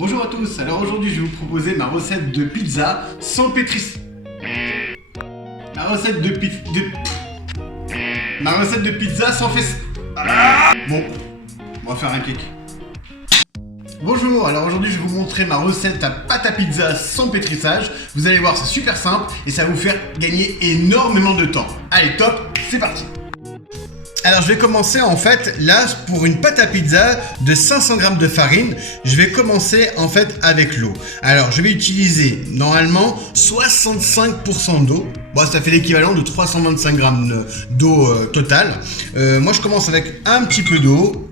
Bonjour à tous, alors aujourd'hui je vais vous proposer ma recette de pizza sans pétris. Ma recette de pizza sans fesse. Bon, on va faire un cake. Bonjour, alors aujourd'hui je vais vous montrer ma recette à pâte à pizza sans pétrissage. Vous allez voir, c'est super simple et ça va vous faire gagner énormément de temps. Allez, top, c'est parti. Alors je vais commencer en fait, là pour une pâte à pizza de 500 g de farine, je vais commencer en fait avec l'eau. Alors je vais utiliser normalement 65% d'eau, bon ça fait l'équivalent de 325 g d'eau totale. Moi je commence avec un petit peu d'eau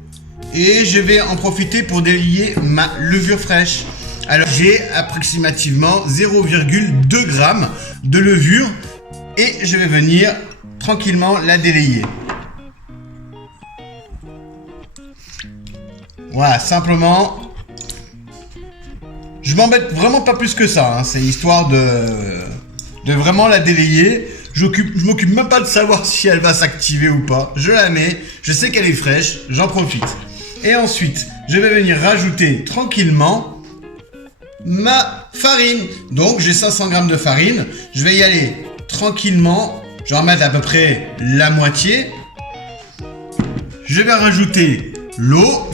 et je vais en profiter pour délier ma levure fraîche. Alors j'ai approximativement 0,2 g de levure et je vais venir tranquillement la délayer. Voilà, simplement, je m'embête vraiment pas plus que ça, hein. C'est histoire de vraiment la délayer. Je m'occupe même pas de savoir si elle va s'activer ou pas. Je la mets, je sais qu'elle est fraîche, j'en profite. Et ensuite, je vais venir rajouter tranquillement ma farine. Donc, j'ai 500 g de farine. Je vais y aller tranquillement. Je vais en mettre à peu près la moitié. Je vais rajouter l'eau.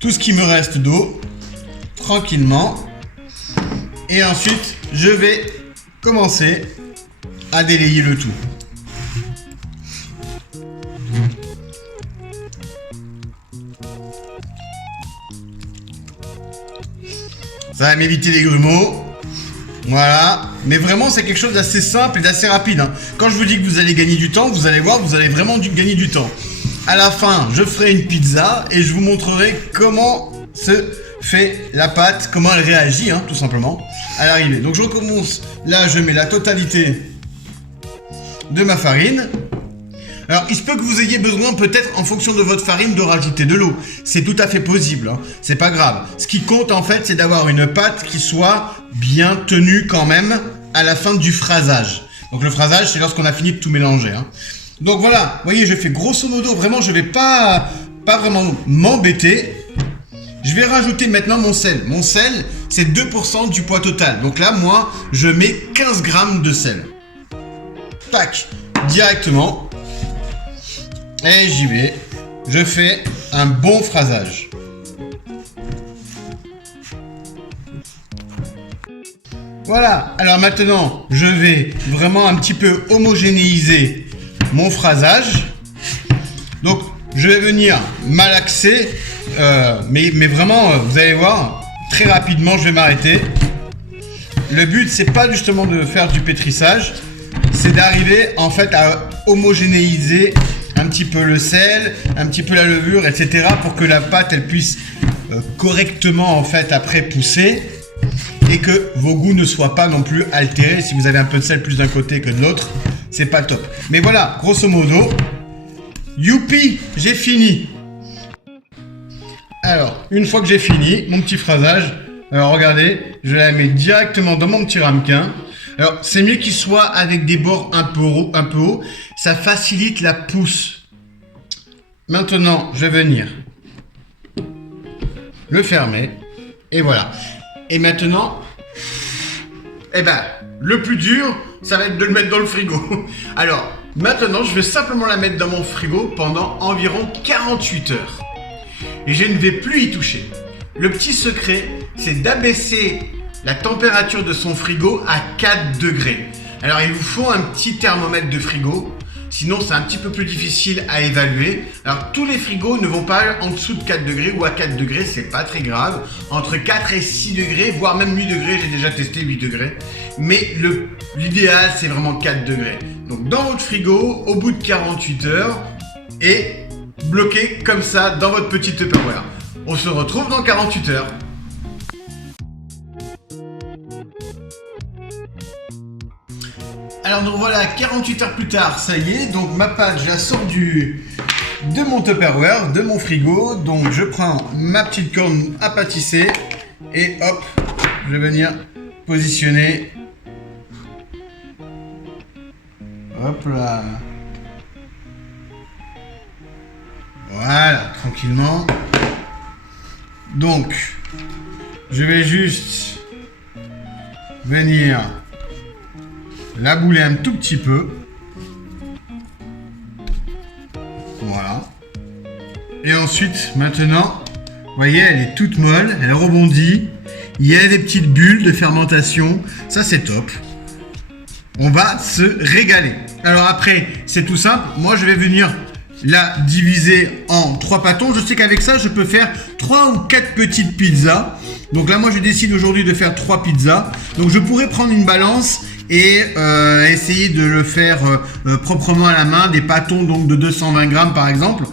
Tout ce qui me reste d'eau, tranquillement. Et ensuite, je vais commencer à délayer le tout. Ça va m'éviter les grumeaux. Voilà. Mais vraiment, c'est quelque chose d'assez simple et d'assez rapide, hein. Quand je vous dis que vous allez gagner du temps, vous allez voir, vous allez vraiment gagner du temps. À la fin, je ferai une pizza et je vous montrerai comment se fait la pâte, comment elle réagit, hein, tout simplement, à l'arrivée. Donc je recommence, là je mets la totalité de ma farine. Alors il se peut que vous ayez besoin peut-être en fonction de votre farine de rajouter de l'eau. C'est tout à fait possible, hein. C'est pas grave. Ce qui compte en fait c'est d'avoir une pâte qui soit bien tenue quand même à la fin du phrasage. Donc le phrasage c'est lorsqu'on a fini de tout mélanger, hein. Donc voilà, vous voyez, je fais grosso modo, vraiment, je vais pas vraiment m'embêter. Je vais rajouter maintenant mon sel. Mon sel, c'est 2% du poids total. Donc là, moi, je mets 15 g de sel. Tac, directement. Et j'y vais. Je fais un bon phrasage. Voilà, alors maintenant, je vais vraiment un petit peu homogénéiser mon phrasage. Donc je vais venir malaxer, mais vraiment vous allez voir très rapidement je vais m'arrêter. Le but c'est pas justement de faire du pétrissage, c'est d'arriver en fait à homogénéiser un petit peu le sel, un petit peu la levure, etc. pour que la pâte elle puisse correctement en fait après pousser et que vos goûts ne soient pas non plus altérés. Si vous avez un peu de sel plus d'un côté que de l'autre, c'est pas top. Mais voilà, grosso modo, youpi, j'ai fini. Alors, une fois que j'ai fini mon petit phrasage, alors regardez, je la mets directement dans mon petit ramequin. Alors, c'est mieux qu'il soit avec des bords un peu hauts, ça facilite la pousse. Maintenant, je vais venir le fermer, et voilà. Et maintenant, eh ben, le plus dur, ça va être de le mettre dans le frigo. Alors, maintenant, je vais simplement la mettre dans mon frigo pendant environ 48 heures. Et je ne vais plus y toucher. Le petit secret, c'est d'abaisser la température de son frigo à 4 degrés. Alors, il vous faut un petit thermomètre de frigo. Sinon, c'est un petit peu plus difficile à évaluer. Alors, tous les frigos ne vont pas en dessous de 4 degrés ou à 4 degrés, c'est pas très grave. Entre 4 et 6 degrés, voire même 8 degrés, j'ai déjà testé 8 degrés. Mais l'idéal, c'est vraiment 4 degrés. Donc, dans votre frigo, au bout de 48 heures, et bloqué comme ça dans votre petite Tupperware. On se retrouve dans 48 heures. Alors donc voilà, 48 heures plus tard, ça y est, donc ma pâte, je la sors de mon Tupperware, de mon frigo. Donc je prends ma petite corne à pâtisser et hop, je vais venir positionner. Hop là. Voilà, tranquillement. Donc, je vais juste venir la bouler un tout petit peu. Voilà. Et ensuite, maintenant, vous voyez, elle est toute molle, elle rebondit. Il y a des petites bulles de fermentation. Ça, c'est top. On va se régaler. Alors après, c'est tout simple. Moi, je vais venir la diviser en 3 pâtons. Je sais qu'avec ça, je peux faire 3 ou 4 petites pizzas. Donc là, moi, je décide aujourd'hui de faire 3 pizzas. Donc, je pourrais prendre une balance et essayer de le faire proprement à la main. Des pâtons donc de 220 grammes, par exemple.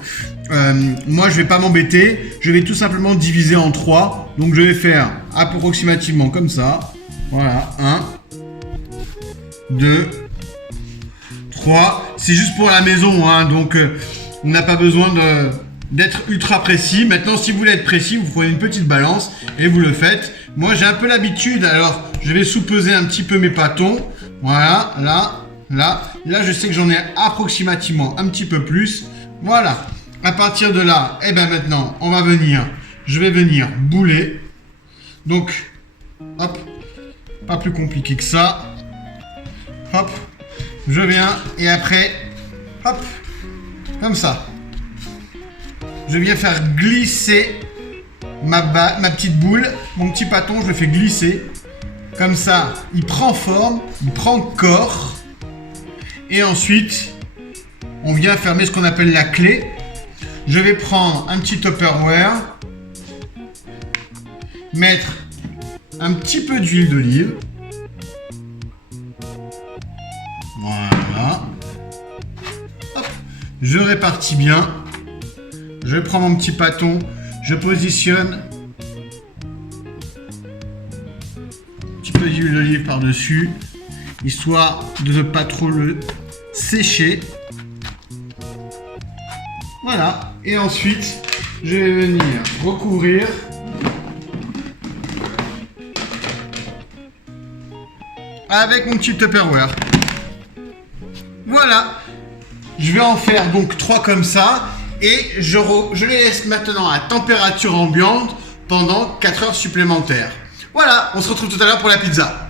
Moi, je vais pas m'embêter. Je vais tout simplement diviser en 3. Donc, je vais faire approximativement comme ça. Voilà, 1, 2, 3. C'est juste pour la maison, hein, donc on n'a pas besoin d'être ultra précis. Maintenant, si vous voulez être précis, vous prenez une petite balance et vous le faites. Moi, j'ai un peu l'habitude, alors je vais sous-peser un petit peu mes pâtons. Voilà, là, je sais que j'en ai approximativement un petit peu plus. Voilà. À partir de là, et ben maintenant, je vais venir bouler. Donc, hop, pas plus compliqué que ça. Hop, je viens et après, hop, comme ça. Je viens faire glisser ma petite boule, mon petit pâton, je le fais glisser. Comme ça, il prend forme, il prend corps. Et ensuite, on vient fermer ce qu'on appelle la clé. Je vais prendre un petit Tupperware, mettre un petit peu d'huile d'olive. Voilà. Hop. Je répartis bien. Je prends mon petit pâton. Je positionne un petit peu d'huile d'olive par-dessus, histoire de ne pas trop le sécher. Voilà. Et ensuite, je vais venir recouvrir avec mon petit Tupperware. Voilà, je vais en faire donc 3 comme ça et je les laisse maintenant à température ambiante pendant 4 heures supplémentaires. Voilà, on se retrouve tout à l'heure pour la pizza.